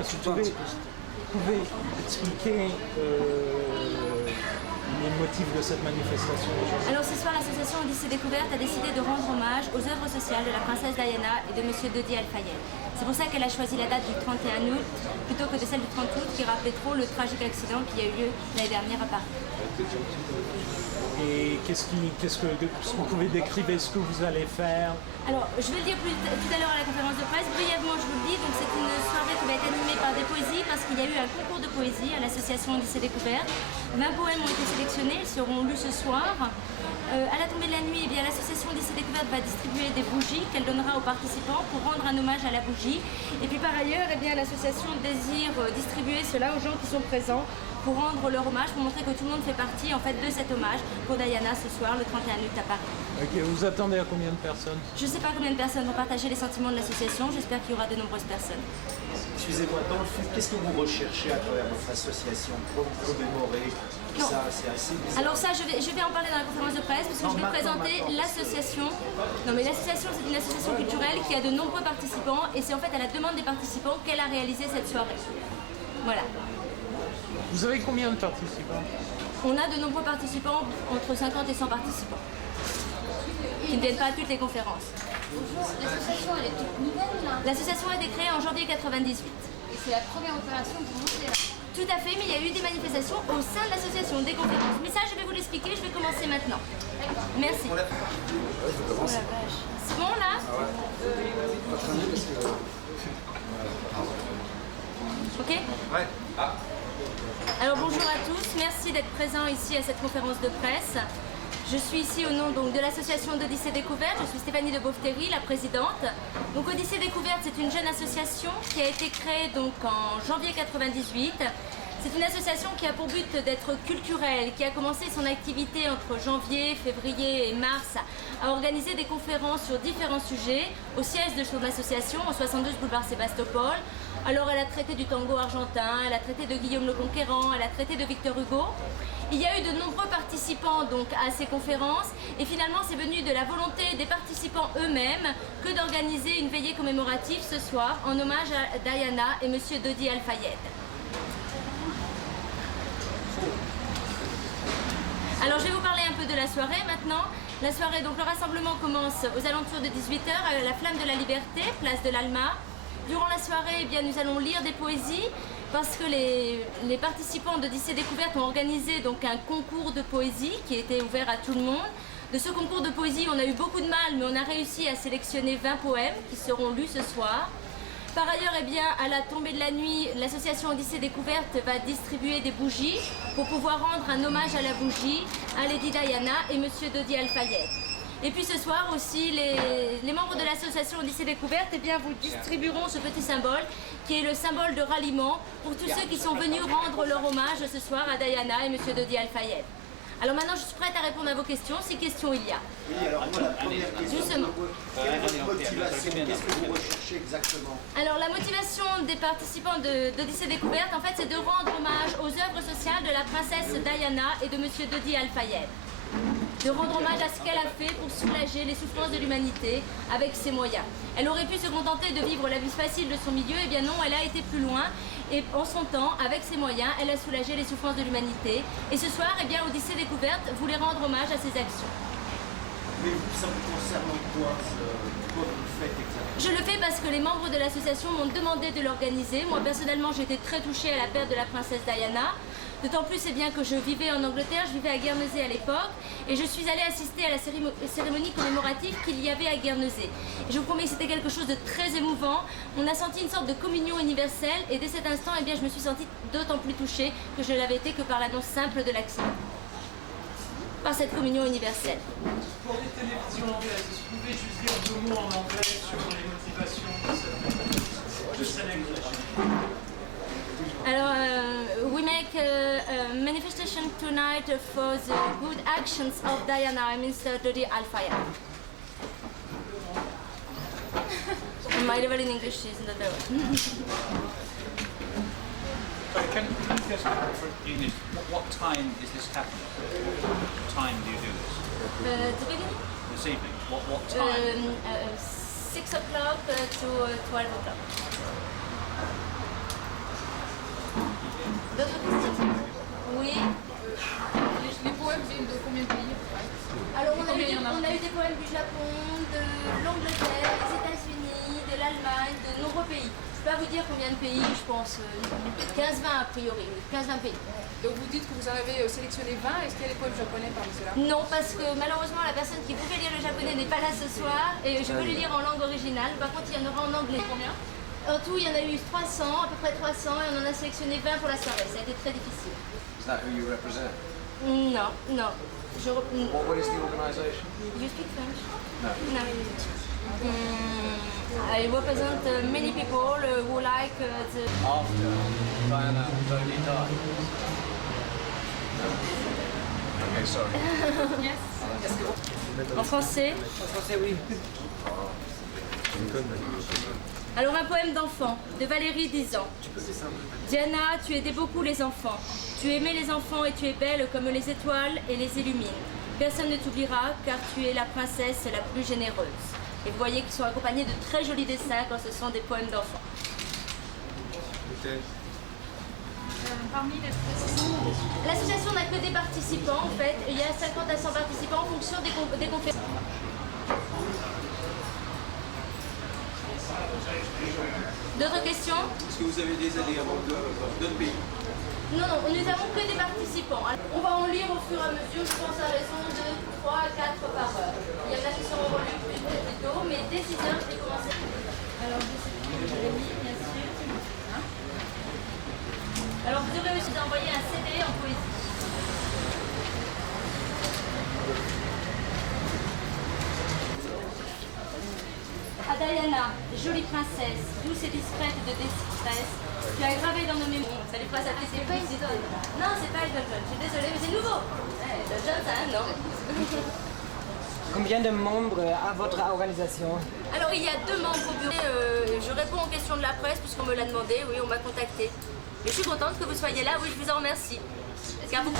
Excusez-moi, si vous pouvez expliquer les motifs de cette manifestation aujourd'hui. Alors ce soir, l'association Odyssée Découverte a décidé de rendre hommage aux œuvres sociales de la princesse Diana et de monsieur Dodi Al-Fayed. C'est pour ça qu'elle a choisi la date du 31 août plutôt que de celle du 30 août qui rappelait trop le tragique accident qui a eu lieu l'année dernière à Paris. Et qu'est-ce que vous pouvez décrire ce que vous allez faire? Alors, je vais le dire tout à l'heure à la conférence de presse, brièvement je vous le dis, donc c'est une soirée qui va être animée par des poésies parce qu'il y a eu un concours de poésie à l'association Odyssée Découverte. 20 poèmes ont été sélectionnés, ils seront lus ce soir. À la tombée de la nuit, eh bien, l'association Odyssée Découverte va distribuer des bougies qu'elle donnera aux participants pour rendre un hommage à la bougie. Et puis par ailleurs, eh bien, l'association désire distribuer cela aux gens qui sont présents pour rendre leur hommage, pour montrer que tout le monde fait partie en fait, de cet hommage pour Diana ce soir, le 31 août à Paris. Ok, vous attendez à combien de personnes? Je ne sais pas combien de personnes vont partager les sentiments de l'association, j'espère qu'il y aura de nombreuses personnes. Excusez-moi, dans le film, qu'est-ce que vous recherchez à travers votre association pour commémorer ça? C'est assez bizarre. Alors ça, je vais en parler dans la conférence de presse parce que je vais présenter l'association. Non mais l'association, c'est une association culturelle qui a de nombreux participants et c'est en fait à la demande des participants qu'elle a réalisé cette soirée. Voilà. Vous avez combien de participants? On a de nombreux participants, entre 50 et 100 participants, qui ne viennent pas à toutes les conférences. L'association, elle est toute nouvelle là. L'association a été créée en janvier 98. Et c'est la première opération que vous montez là. Tout à fait, mais il y a eu des manifestations au sein de l'association, des conférences. Mais ça, je vais vous l'expliquer, je vais commencer maintenant. Merci. Oh la vache. C'est bon là? Ok? Ouais. Alors bonjour à tous, merci d'être présents ici à cette conférence de presse. Je suis ici au nom donc, de l'association d'Odyssée Découverte, je suis Stéphanie de Beauvetéry, la présidente. Donc Odyssée Découverte, c'est une jeune association qui a été créée donc, en janvier 98. C'est une association qui a pour but d'être culturelle, qui a commencé son activité entre janvier, février et mars à organiser des conférences sur différents sujets au siège de son association, au 72 boulevard Sébastopol. Alors elle a traité du tango argentin, elle a traité de Guillaume le Conquérant, elle a traité de Victor Hugo. Il y a eu de nombreux participants donc, à ces conférences et finalement c'est venu de la volonté des participants eux-mêmes que d'organiser une veillée commémorative ce soir en hommage à Diana et monsieur Dodi Al-Fayed. Alors je vais vous parler un peu de la soirée maintenant. La soirée, donc le rassemblement commence aux alentours de 18h à la Flamme de la Liberté, place de l'Alma. Durant la soirée, eh bien, nous allons lire des poésies parce que les participants d'Odyssée Découverte ont organisé donc, un concours de poésie qui était ouvert à tout le monde. De ce concours de poésie, on a eu beaucoup de mal, mais on a réussi à sélectionner 20 poèmes qui seront lus ce soir. Par ailleurs, eh bien, à la tombée de la nuit, l'association Odyssée Découverte va distribuer des bougies pour pouvoir rendre un hommage à la bougie à Lady Diana et monsieur Dodi Al-Fayed. Et puis ce soir aussi, les membres de l'association Odyssée Découverte eh bien, vous distribueront ce petit symbole qui est le symbole de ralliement pour tous ceux qui sont venus rendre leur hommage ce soir à Diana et monsieur Dodi Al-Fayed. Alors maintenant, je suis prête à répondre à vos questions, si questions il y a. Oui, alors moi, la première question, Justement. quelle est votre motivation? Qu'est-ce que vous recherchez exactement? Alors la motivation des participants d'Odyssée Découverte, en fait, c'est de rendre hommage aux œuvres sociales de la princesse Diana et de monsieur Dodi Al-Fayed. De rendre hommage à ce qu'elle a fait pour soulager les souffrances de l'humanité avec ses moyens. Elle aurait pu se contenter de vivre la vie facile de son milieu, et bien non, elle a été plus loin et en son temps, avec ses moyens, elle a soulagé les souffrances de l'humanité. Et ce soir, eh bien, Odyssée Découverte voulait rendre hommage à ses actions. Mais vous, ça vous concerne quoi? Quoi vous faites exactement? Je le fais parce que les membres de l'association m'ont demandé de l'organiser. Moi, personnellement, j'ai été très touchée à la perte de la princesse Diana. D'autant plus c'est bien que je vivais en Angleterre, je vivais à Guernesey à l'époque et je suis allée assister à la cérémonie commémorative qu'il y avait à Guernesey. Et je vous promets que c'était quelque chose de très émouvant. On a senti une sorte de communion universelle et dès cet instant, eh bien, je me suis sentie d'autant plus touchée que je ne l'avais été que par l'annonce simple de l'accident. Par cette communion universelle. Pour les télévisions anglaises, est-ce que vous pouvez juste dire 2 mots en anglais sur les motivations de cette manifestation? Alors, we make a manifestation tonight for the good actions of Diana and Mr. Dodi Al-Fayed. My level in English is not that well. Sorry, can you just for English, what time is this happening? What time do you do this? The beginning? This evening? What time? 6 o'clock to 12 o'clock. D'autres questions? Oui. Les poèmes viennent de combien de pays à peu près? Alors on a, Combien il y en a? eu des poèmes du Japon, de l'Angleterre, des États-Unis, de l'Allemagne, de nombreux pays. Je peux pas vous dire combien de pays, je pense 15-20 a priori, 15-20 pays. Donc vous dites que vous en avez sélectionné 20, est-ce qu'il y a des poèmes japonais parmi ceux-là? Non, parce que malheureusement la personne qui pouvait lire le japonais n'est pas là ce soir et je veux le lire en langue originale. Par contre, il y en aura en anglais. Combien? En tout, il y en a eu 300, à peu près 300, et on en a sélectionné 20 pour la soirée. Ça a été très difficile. Is that who you represent? Non, non. What is the organisation? You speak French? No. No. I represent many people who like the... After Diana Dodi died. Okay, sorry. En français. Alors un poème d'enfant, de Valérie 10 ans. Diana, tu aidais beaucoup les enfants. Tu aimais les enfants et tu es belle comme les étoiles et les illumines. Personne ne t'oubliera car tu es la princesse la plus généreuse. Et vous voyez qu'ils sont accompagnés de très jolis dessins quand ce sont des poèmes d'enfants. Parmi les... L'association n'a que des participants en fait. Il y a 50 à 100 participants en fonction des conférences. D'autres questions? Est-ce que vous avez des adhérents d'autres pays? Non, non, nous avons que des participants. On va en lire au fur et à mesure, je pense à raison de 3 à 4 par heure. Il y en a qui sont relus plus tôt, mais dès 6 heures, je vais commencer. Alors, je l'ai mis, bien sûr. Alors, vous devrez aussi envoyer un CD en poésie. À Diana, jolie princesse, douce et discrète de détresse, tu as gravé dans nos mémoires. Ça lui fera sa petite publicité. Non, c'est pas Elton John, je suis désolée, mais c'est nouveau. Elton John, ça a un an. Combien de membres a votre organisation? Alors, il y a 2 membres au bureau. Je réponds aux questions de la presse, puisqu'on me l'a demandé. Oui, on m'a contacté. Et je suis contente que vous soyez là. Oui, je vous en remercie. Car vous...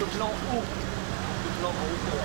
Le plan haut. Le plan en hauteur.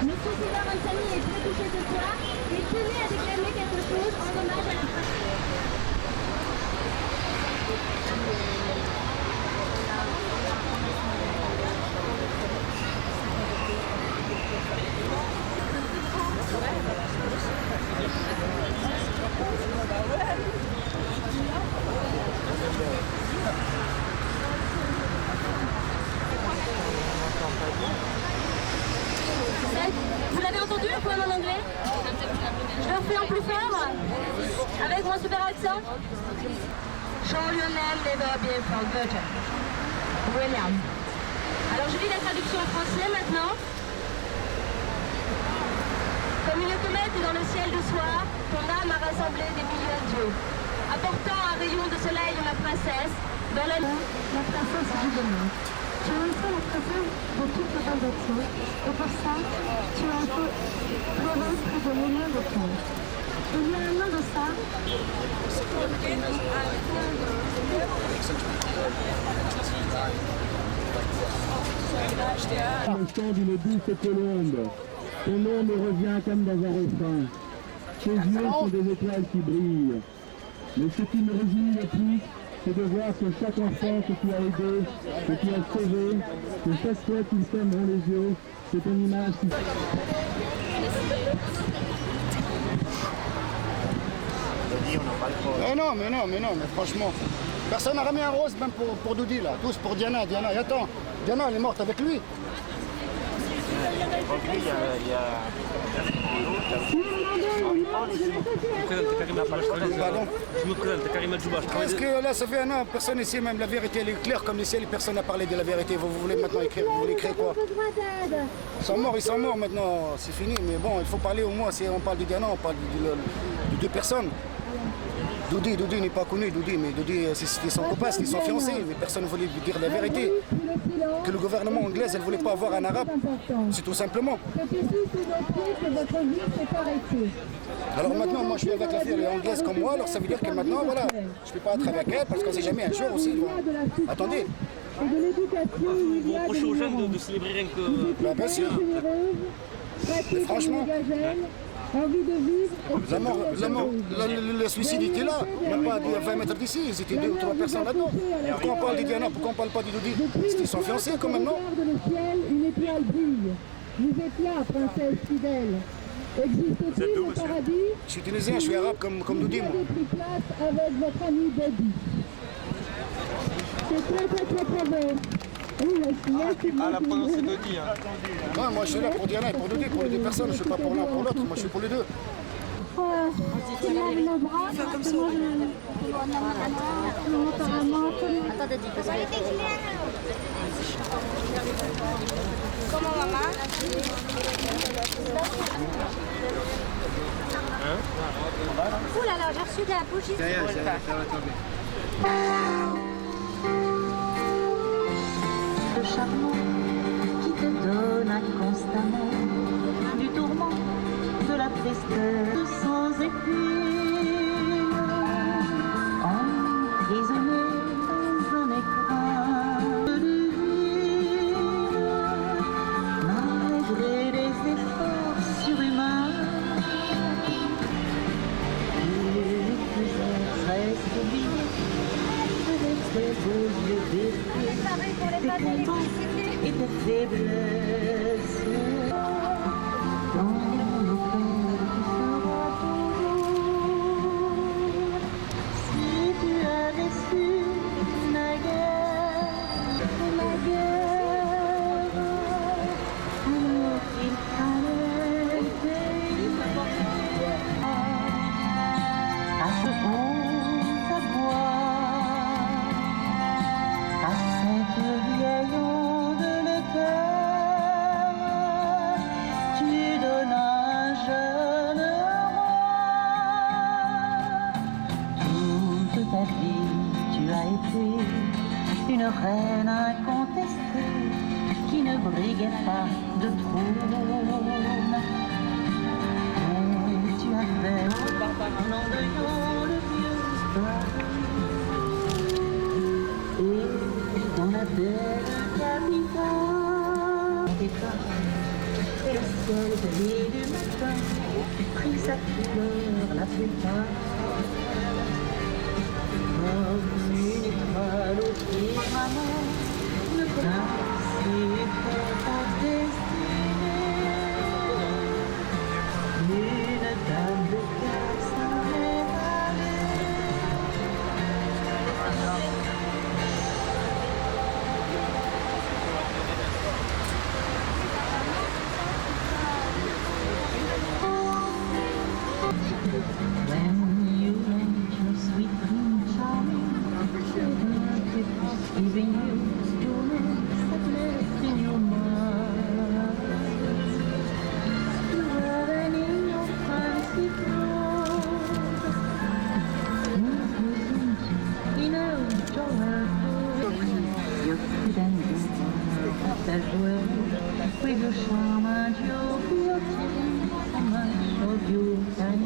Monsieur Sylvain Montagny est très touché ce soir et tenait à déclamer quelque chose en hommage à la anglais? Je le refais en plus fort? Avec mon super accent? Jean-Lionel never been forgotten. William. Alors je lis la traduction en français maintenant. Comme une comète dans le ciel du soir, ton âme a rassemblé des millions d'yeux. Apportant un rayon de soleil à ma princesse, dans la nuit, la princesse du bonheur. Tu es aussi la princesse de toutes les transactions, et pour ça, tu as été pleurer près de millions de cœurs. Il y a un an de ça, le chant d'une douce colombe. Ton nom me revient comme dans un refrain. Tes yeux sont des étoiles qui brillent. Mais ce qui me réjouit le plus, c'est de voir que chaque enfant que tu as aidé, que tu as sauvé, que chaque fois qu'ils fermeront les yeux, c'est ton image qui... Mais franchement, personne n'a remis un rose même pour Doudi là, tous pour Diana. Et attends, Diana elle est morte avec lui. Je me présente, Karim Adjouba. Parce que là, ça fait un an, personne ici, même la vérité, elle est claire comme le ciel, personne n'a parlé de la vérité. Vous voulez maintenant écrire, vous voulez écrire quoi? Ils sont morts maintenant, c'est fini. Mais bon, il faut parler au moins, si on parle de Diana, on parle de deux personnes. Doudi n'est pas connu, mais Doudi, c'était son copain, c'était son fiancé, mais personne ne voulait lui dire la vérité. Que le gouvernement anglais, elle ne voulait pas avoir un arabe, c'est tout simplement. Alors maintenant, moi je suis avec la fille, elle est anglaise comme moi, alors ça veut dire que maintenant, voilà, je ne peux pas être avec elle, parce qu'on ne sait jamais un jour aussi. Attendez. Vous reprochez aux jeunes de célébrer rien que... Ben, bien sûr. Mais franchement... Le suicide était là, même pas à 20 mètres d'ici, ils étaient 2 ou 3 personnes là-dedans. Pourquoi on parle de Diana, pourquoi on ne parle pas de Doudi? C'était son fiancé quand même, non? Une étoile brille. Vous êtes là, princesse fidèle. Existe-t-il le paradis? Je suis tunisien, je suis arabe comme Doudi, moi. Vous avez pris place avec votre ami Doudi. C'est très beau. Ah, la prononcée Doudi. Ouais, moi je suis là pour Diana et pour Doudi, pour les deux personnes, je ne suis pas pour l'un pour l'autre, moi je suis pour les deux. Comme ça. Comment maman? Ouh là là, j'ai reçu de la bougie. Le charmant qui te donne constamment du tourment, de la tristesse sans épine, emprisonné dans un écran de vie, malgré les efforts surhumains. Reste oublié avec tes beaux yeux d'été, tes combats et tes faiblesses. Dans nos cœurs tu seras toujours. Si tu avais su naguère, alors il fallait payer. À ce bon savoir, à cette vieille onde de cœur, tu donnes un jeune roi. Toute ta vie, tu as été une reine incontestée qui ne briguait pas de trône. Et tu as fait en endeuillant le vieux Paris. Et dans la belle capitale d'état, et le ciel gris du matin prit sa couleur la plus pâle. Comme une étoile au firmament, ne ainsi pour ta destinée. Une dame de cœur s'en est allée. well, with your charm and your beauty, so much of you can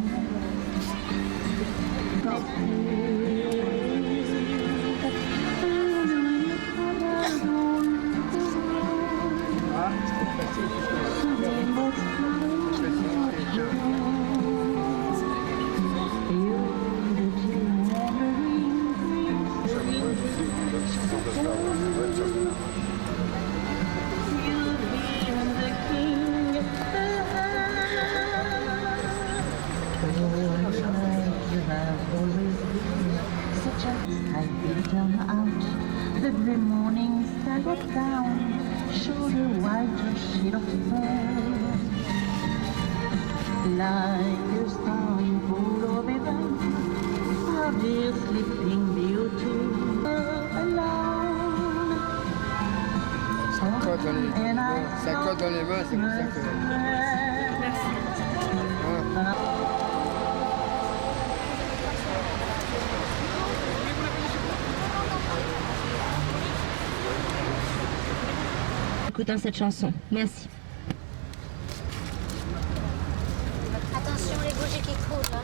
every morning staggered down, shoulder white sheet of fur, like a starry pool of events, our dear sleeping beauty alone. Ça cote dans les mains, c'est pour ça que... Voilà. Écoutons cette chanson. Merci. Attention les bougies qui coulent. Hein.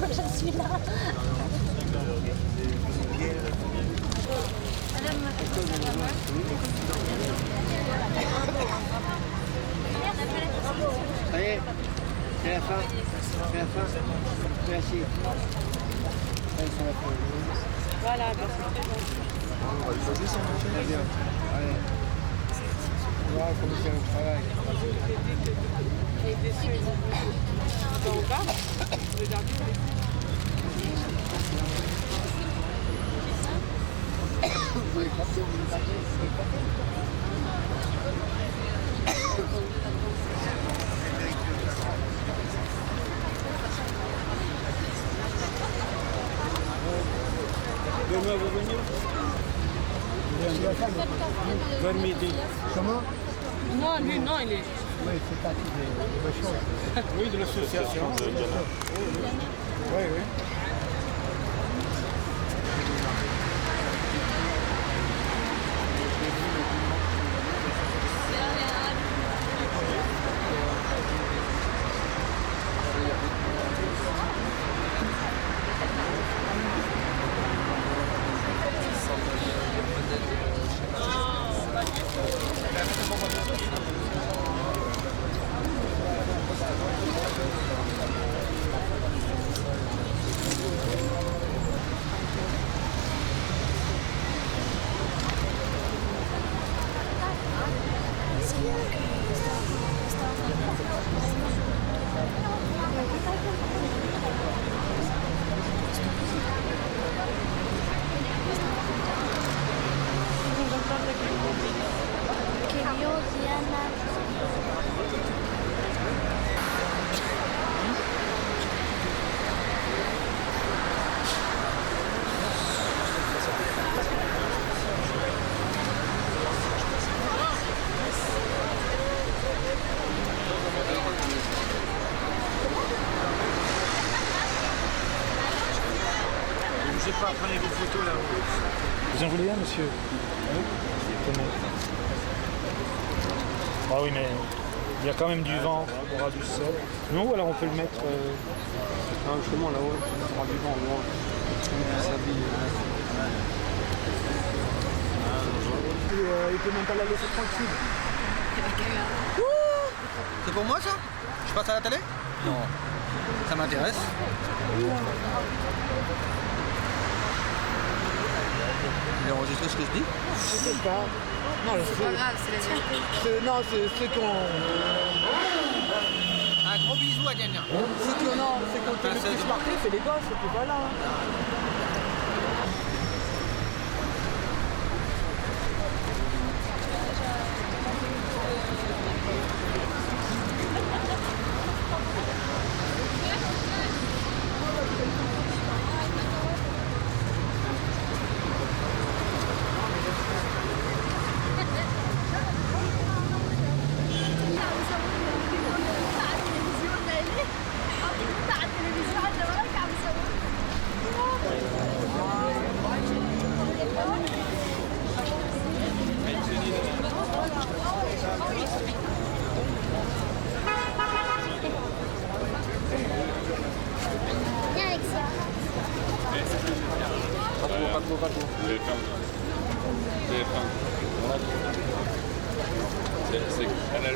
Je suis là. Ça y est, c'est la fin. C'est la fin. Merci. Allez, c'est la fin. Voilà, merci. On va le choisir sans manger. Très bien. Allez. Voilà comment c'est le travail. Et dessus, dans le bas, regardez. Vous voulez passer, vous voulez passer. Demain, vous venez vers midi. Comment? Non, lui, non, il est... Oui, c'est parti de choses. Oui, de l'association. Oui, oui. Pas, prenez vos photos là-haut. Vous en voulez un, monsieur? Comment? Ah oui, mais il y a quand même du vent, il y aura du sol. Non, ou alors on peut le mettre... Ah, justement, là-haut, il y aura du vent, au moins. On s'habille. Il peut même pas la laisser tranquille. C'est pour moi, ça? Je passe à la télé? Non. Ça m'intéresse. Il a enregistré ce que je dis? Je sais pas. Non, C'est pas grave, c'est la vérité. Non, c'est ceux qui ont... Un gros bisou à Diana. Ceux qui ont... Non, ceux qui ont le plus marqué, c'est les gosses, et puis voilà. C'est Canal+.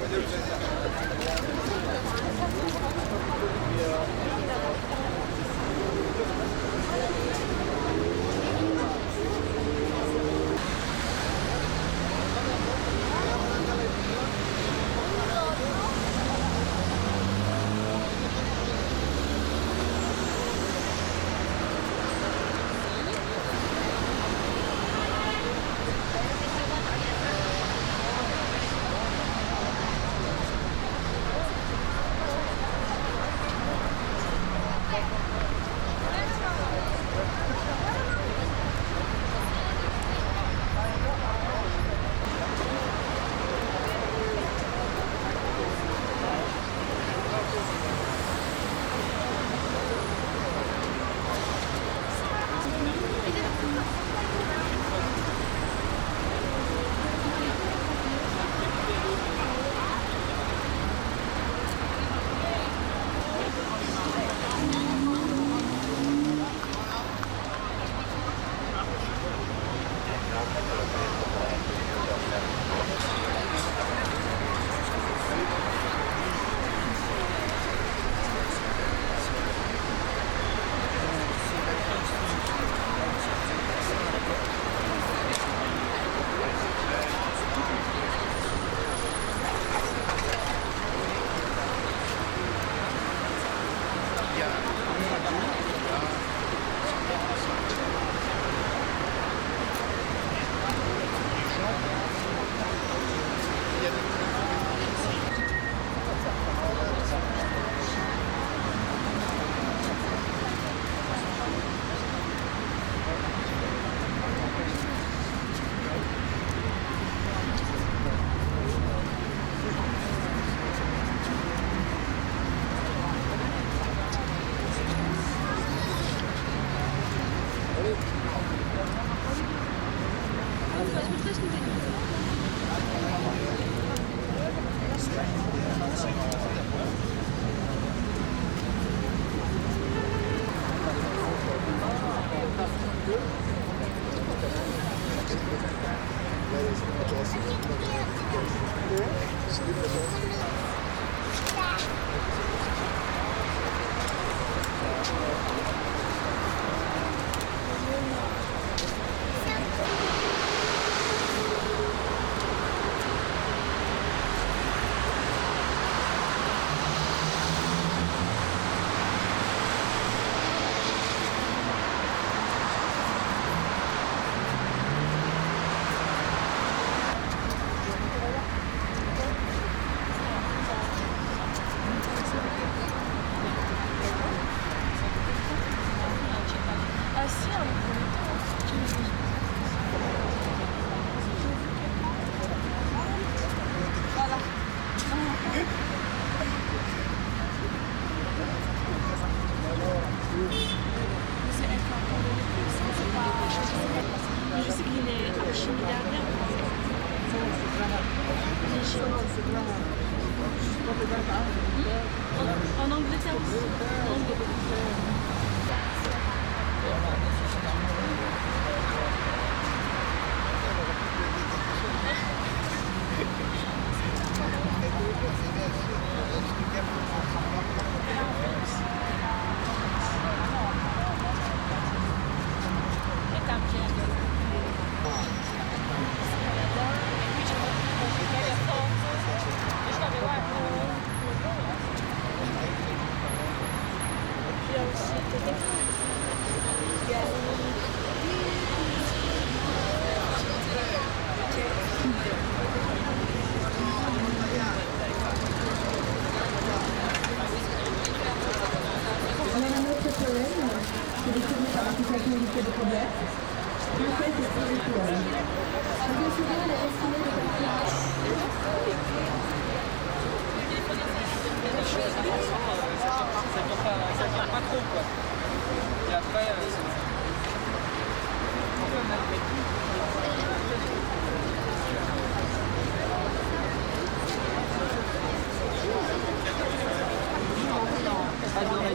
En Angleterre aussi.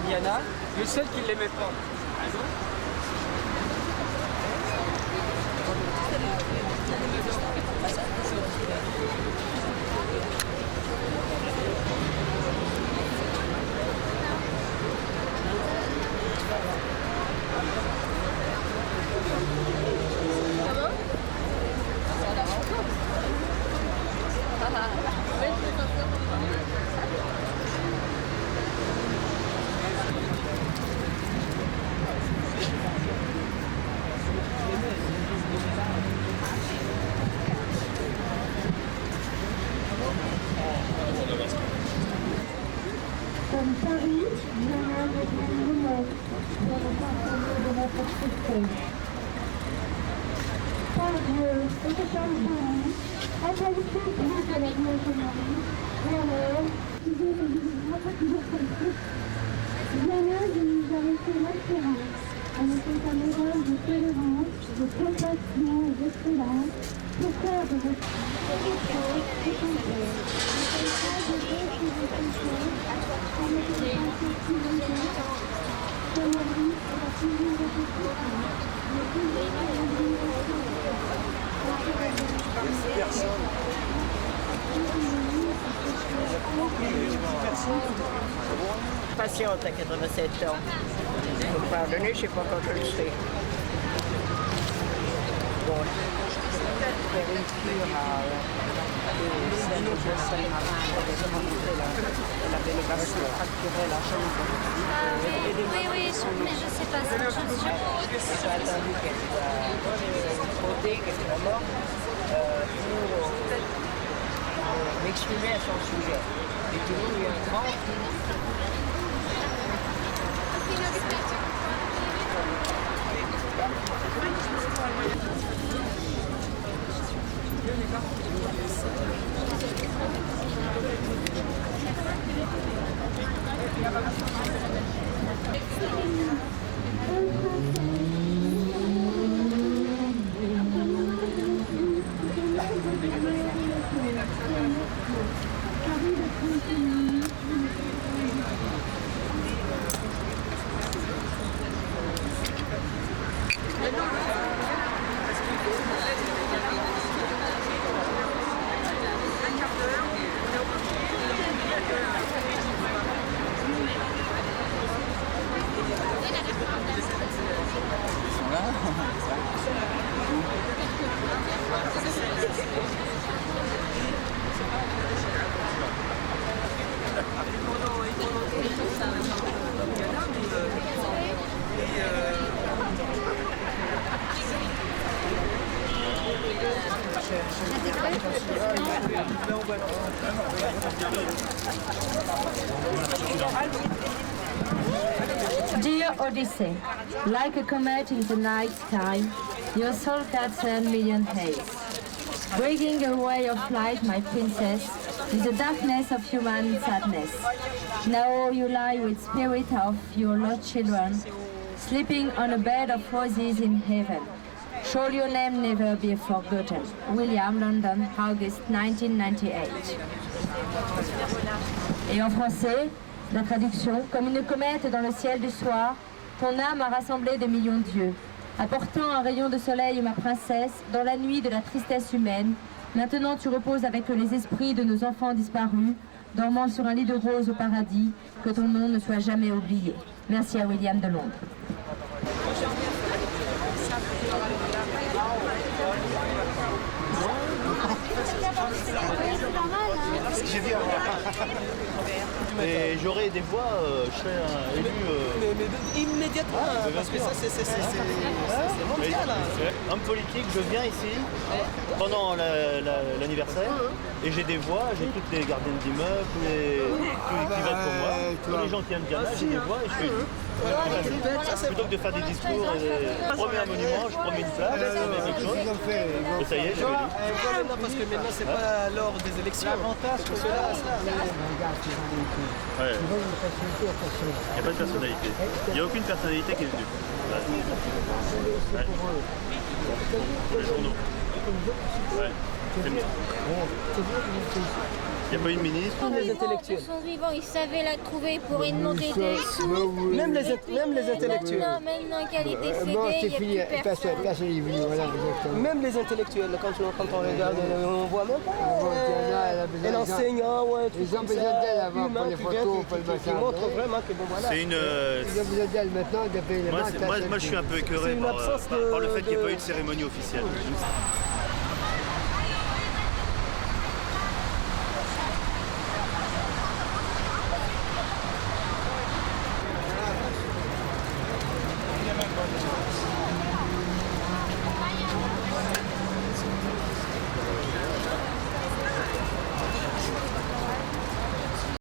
Diana, le seul qui ne l'aimait pas. Comme Paris, Viana reprend le monde pour nous partager de notre tristesse. Par Dieu, et que comme Paris, à qualité plus de la vie économique, Viana, qui veut nous dire toujours comme Christ. Viana de nous arrêter l'espérance. On était amoureux de tolérance, de compassion et d'espérance, pour faire de votre choses et concret. Patiente à 87 ans. Vous me pardonnez, je ne sais pas quand je le serai. Bon, faire une cure à la délégation fracturée la chambre. Oui, mais je sais pas ça. J'ai attendu qu'elle soit frottée, qu'elle soit morte, pour m'exprimer à son sujet. Et toujours, il y a un grand Dear Odyssey, like a comet in the night sky, your soul cuts 10 million haze. Breaking away of light, my princess, in the darkness of human sadness. Now you lie with spirit of your lost children, sleeping on a bed of roses in heaven. Shall your name never be forgotten. William, London, August 1998. Et en français, la traduction, comme une comète dans le ciel du soir, ton âme a rassemblé des millions d'yeux. Apportant un rayon de soleil, ma princesse, dans la nuit de la tristesse humaine, maintenant tu reposes avec les esprits de nos enfants disparus, dormant sur un lit de rose au paradis, que ton nom ne soit jamais oublié. Merci à William de Londres. J'ai vu et j'aurais des voix, je serais élu. Mais immédiatement, parce que ça c'est mondial. Homme politique, je viens ici pendant l'anniversaire et j'ai des voix, j'ai toutes les gardiennes d'immeubles, tous qui votent pour moi, tous les gens qui aiment Diana, j'ai des voix et je suis élu. Plutôt que de faire des discours, je promets un monument, je promets une place, je promets quelque chose, et ça y est, je suis élu. Maintenant, parce que maintenant c'est pas lors des élections. L'avantage que cela, ouais. Il n'y a pas de personnalité. Il n'y a aucune personnalité qui est venue. Ouais. Les journaux. Ouais. Il n'y a pas une ministre. Les intellectuels. Ils sont vivants, ils savaient la trouver pour une montée des sous. Même les intellectuels. Maintenant qu'elle est décédée, Bon, il n'y a plus personne. Même les intellectuels, quand on regarde, on voit même pas. Un enseignant, ouais, tout comme ça, humain qui montre vraiment que bon voilà. C'est une. Moi, je suis un peu écœuré par le fait qu'il n'y ait pas eu de cérémonie officielle.